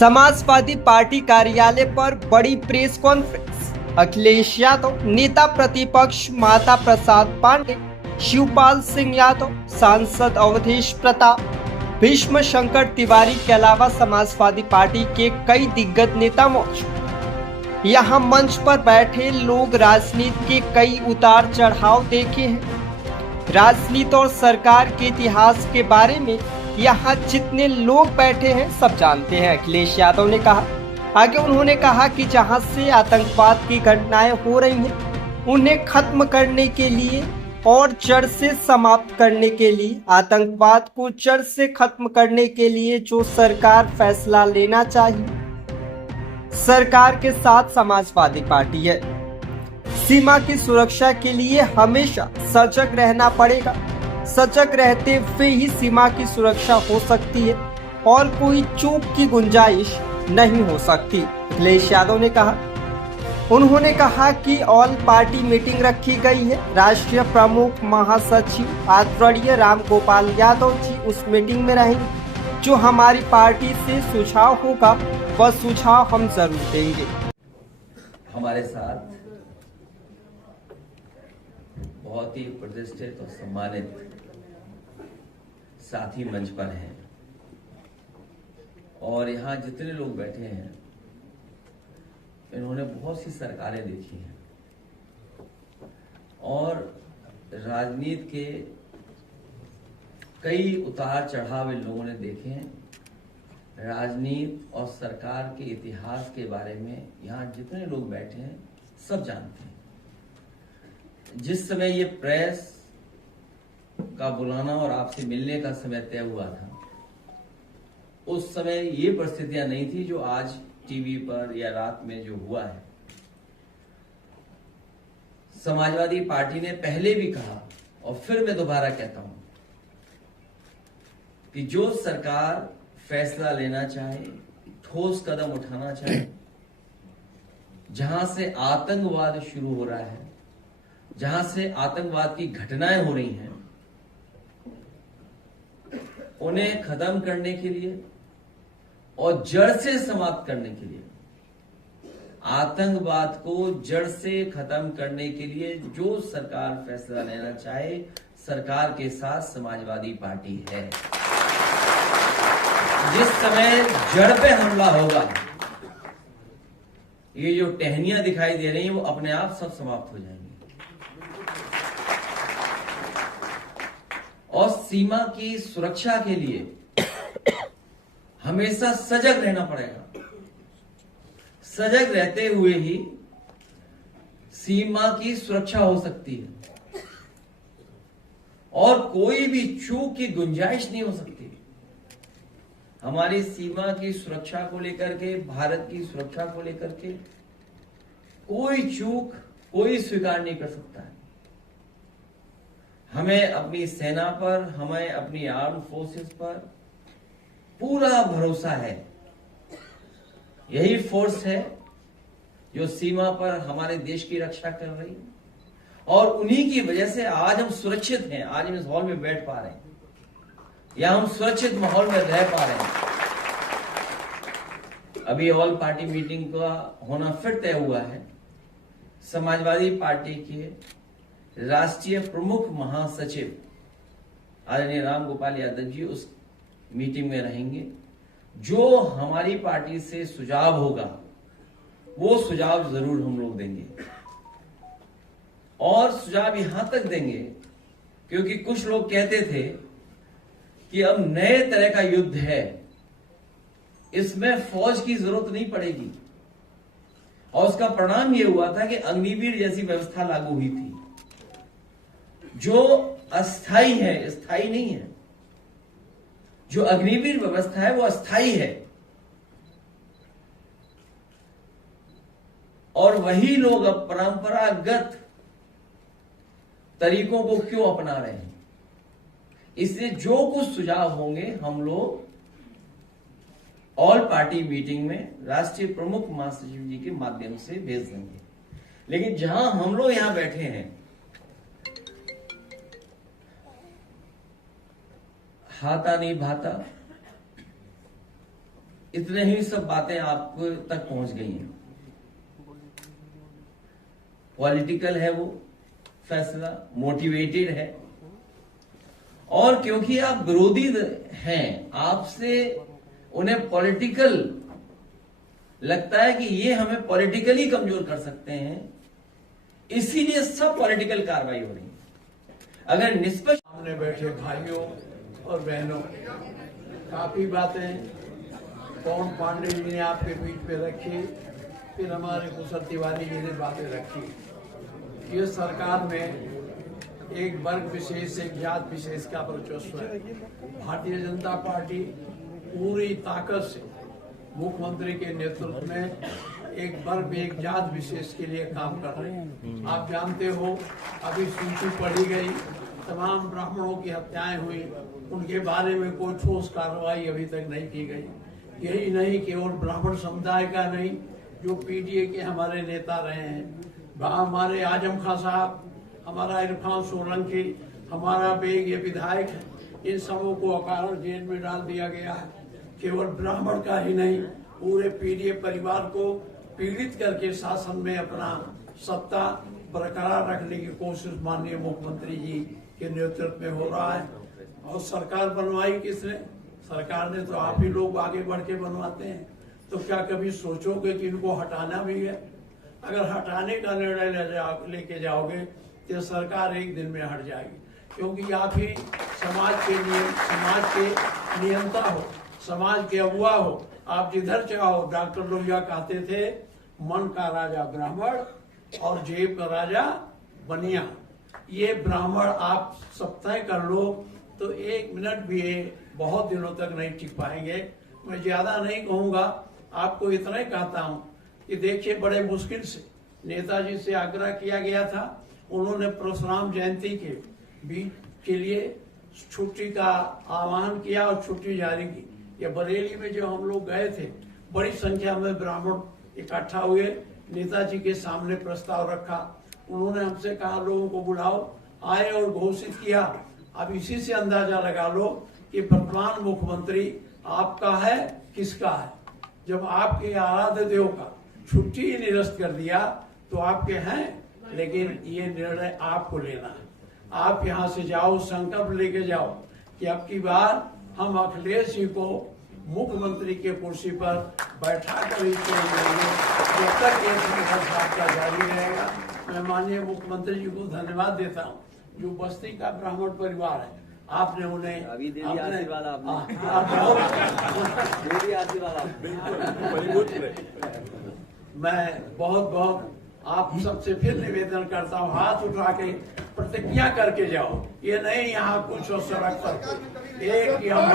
Samajwadi party कार्यालय पर बड़ी प्रेस कॉन्फ्रेंस। अखिलेश यादव, नेता प्रतिपक्ष माता प्रसाद पांडे, शिवपाल सिंह यादव, सांसद अवधेश प्रताप, भीष्म शंकर तिवारी के अलावा समाजवादी पार्टी के कई दिग्गज नेता मौजूद। यहाँ मंच पर बैठे लोग राजनीति के कई उतार चढ़ाव देखे हैं। राजनीति और सरकार के इतिहास के बारे में यहाँ जितने लोग बैठे हैं सब जानते हैं, अखिलेश यादव ने कहा। आगे उन्होंने कहा कि जहां से आतंकवाद की घटनाएं हो रही हैं, उन्हें खत्म करने के लिए और जड़ से समाप्त करने के लिए, आतंकवाद को जड़ से खत्म करने के लिए जो सरकार फैसला लेना चाहिए, सरकार के साथ समाजवादी पार्टी है। सीमा की सुरक्षा के लिए हमेशा सजग रहना पड़ेगा। सजग रहते हुए ही सीमा की सुरक्षा हो सकती है और कोई चूक की गुंजाइश नहीं हो सकती, अखिलेश यादव ने कहा। उन्होंने कहा कि ऑल पार्टी मीटिंग रखी गई है। राष्ट्रीय प्रमुख महासचिव आदरणीय राम गोपाल यादव जी उस मीटिंग में रहेंगे। जो हमारी पार्टी से सुझाव होगा वह सुझाव हम जरूर देंगे। हमारे साथ बहुत ही प्रतिष्ठित और सम्मानित साथी मंच पर हैं और यहाँ जितने लोग बैठे हैं इन्होंने बहुत सी सरकारें देखी हैं और राजनीति के कई उतार चढ़ाव इन लोगों ने देखे हैं। राजनीति और सरकार के इतिहास के बारे में यहाँ जितने लोग बैठे हैं सब जानते हैं। जिस समय ये प्रेस का बुलाना और आपसे मिलने का समय तय हुआ था, उस समय ये परिस्थितियां नहीं थी जो आज टीवी पर या रात में जो हुआ है। समाजवादी पार्टी ने पहले भी कहा और फिर मैं दोबारा कहता हूं कि जो सरकार फैसला लेना चाहे, ठोस कदम उठाना चाहे, जहां से आतंकवाद शुरू हो रहा है, जहां से आतंकवाद की घटनाएं हो रही हैं, उन्हें खत्म करने के लिए और जड़ से समाप्त करने के लिए, आतंकवाद को जड़ से खत्म करने के लिए जो सरकार फैसला लेना चाहे, सरकार के साथ समाजवादी पार्टी है। जिस समय जड़ पे हमला होगा, ये जो टहनियां दिखाई दे रही हैं वो अपने आप सब समाप्त हो जाएंगी। और सीमा की सुरक्षा के लिए हमेशा सजग रहना पड़ेगा। सजग रहते हुए ही सीमा की सुरक्षा हो सकती है और कोई भी चूक की गुंजाइश नहीं हो सकती। हमारी सीमा की सुरक्षा को लेकर के, भारत की सुरक्षा को लेकर के कोई चूक कोई स्वीकार नहीं कर सकता है। हमें अपनी सेना पर, हमें अपनी आर्म फोर्सेस पर पूरा भरोसा है। यही फोर्स है जो सीमा पर हमारे देश की रक्षा कर रही है और उन्हीं की वजह से आज हम सुरक्षित हैं। आज हम इस हॉल में बैठ पा रहे हैं या हम सुरक्षित माहौल में रह पा रहे हैं। अभी ऑल पार्टी मीटिंग का होना फिर तय हुआ है। समाजवादी पार्टी के राष्ट्रीय प्रमुख महासचिव आदरणीय राम गोपाल यादव जी उस मीटिंग में रहेंगे। जो हमारी पार्टी से सुझाव होगा वो सुझाव जरूर हम लोग देंगे और सुझाव यहां तक देंगे क्योंकि कुछ लोग कहते थे कि अब नए तरह का युद्ध है, इसमें फौज की जरूरत नहीं पड़ेगी और उसका परिणाम यह हुआ था कि अग्निवीर जैसी व्यवस्था लागू हुई थी जो अस्थाई है, स्थायी नहीं है। जो अग्निवीर व्यवस्था है वो अस्थाई है और वही लोग अब परंपरागत तरीकों को क्यों अपना रहे हैं। इसलिए जो कुछ सुझाव होंगे हम लोग ऑल पार्टी मीटिंग में राष्ट्रीय प्रमुख महासचिव जी के माध्यम से भेज देंगे। लेकिन जहां हम लोग यहां बैठे हैं, हाथा नहीं भाता, इतने ही सब बातें आप तक पहुंच गई हैं। पॉलिटिकल है वो फैसला, मोटिवेटेड है, और क्योंकि आप विरोधी हैं, आपसे उन्हें पॉलिटिकल लगता है कि ये हमें पॉलिटिकली कमजोर कर सकते हैं, इसीलिए सब पॉलिटिकल कार्रवाई हो रही है। अगर निष्पक्ष सामने बैठे भाइयों और बहनों, काफी बातें पवन पांडे जी ने आपके बीच में रखी, फिर हमारे कुशल तिवारी जी ने बातें रखी। ये सरकार में एक वर्ग विशेष, एक जात विशेष का वर्चस्व है। भारतीय जनता पार्टी पूरी ताकत से मुख्यमंत्री के नेतृत्व में एक वर्ग, एक जात विशेष के लिए काम कर रही है। आप जानते हो, अभी सूची पढ़ी गई, तमाम ब्राह्मणों की हत्याएं हुई, उनके बारे में कोई ठोस कार्रवाई अभी तक नहीं की गई। यही नहीं, केवल ब्राह्मण समुदाय का नहीं, जो पीडीए के हमारे नेता रहे हैं, हमारे आजम खां साहब, हमारा इरफान सोलंकी, हमारा बेग, ये विधायक है, इन सबों को अकारण जेल में डाल दिया गया है। केवल ब्राह्मण का ही नहीं, पूरे पीडीए परिवार को पीड़ित करके शासन में अपना सत्ता बरकरार रखने की कोशिश माननीय मुख्यमंत्री जी के नेतृत्व में हो रहा है। और सरकार बनवाई किसने? सरकार ने तो आप ही लोग आगे बढ़ के बनवाते हैं। तो क्या कभी सोचोगे कि इनको हटाना भी है? अगर हटाने का निर्णय लेके जाओगे तो सरकार एक दिन में हट जाएगी, क्योंकि आप ही समाज के नियंता हो, समाज के अगुआ हो। आप जिधर चाहो, डॉक्टर लोहिया कहते थे, मन का राजा ब्राह्मण और जेब का राजा बनिया। ये ब्राह्मण आप सब तय कर लो तो एक मिनट भी बहुत दिनों तक नहीं टिक पाएंगे। मैं ज्यादा नहीं कहूंगा, आपको इतना ही कहता हूं कि देखिए, बड़े मुश्किल से नेताजी से आग्रह किया गया था, उन्होंने परशुराम जयंती के लिए छुट्टी का आह्वान किया और छुट्टी जारी की। ये बरेली में जो हम लोग गए थे, बड़ी संख्या में ब्राह्मण इकट्ठा हुए, नेताजी के सामने प्रस्ताव रखा, उन्होंने हमसे कहा लोगों को बुलाओ, आए और घोषित किया। अब इसी से अंदाजा लगा लो कि वर्तमान मुख्यमंत्री आपका है किसका है। जब आपके आराध्य देव का छुट्टी निरस्त कर दिया तो आपके हैं, लेकिन ये निर्णय आपको लेना है। आप यहाँ से जाओ, संकल्प लेके जाओ कि अब की बार हम अखिलेश जी को मुख्यमंत्री के कुर्सी पर बैठा कर ही छोड़ेंगे, जब तक ये संघर्ष आपका जारी रहेगा। मैं माननीय मुख्यमंत्री जी को धन्यवाद देता हूँ, जो बस्ती का ब्राह्मण परिवार है, आपने उन्हें अभी दे दिया आशीर्वाद आपने। मैं बहुत आप सबसे फिर निवेदन करता हूँ, हाथ उठा के प्रतिज्ञा करके जाओ। ये नहीं यहाँ कुछ सड़क पर एक हम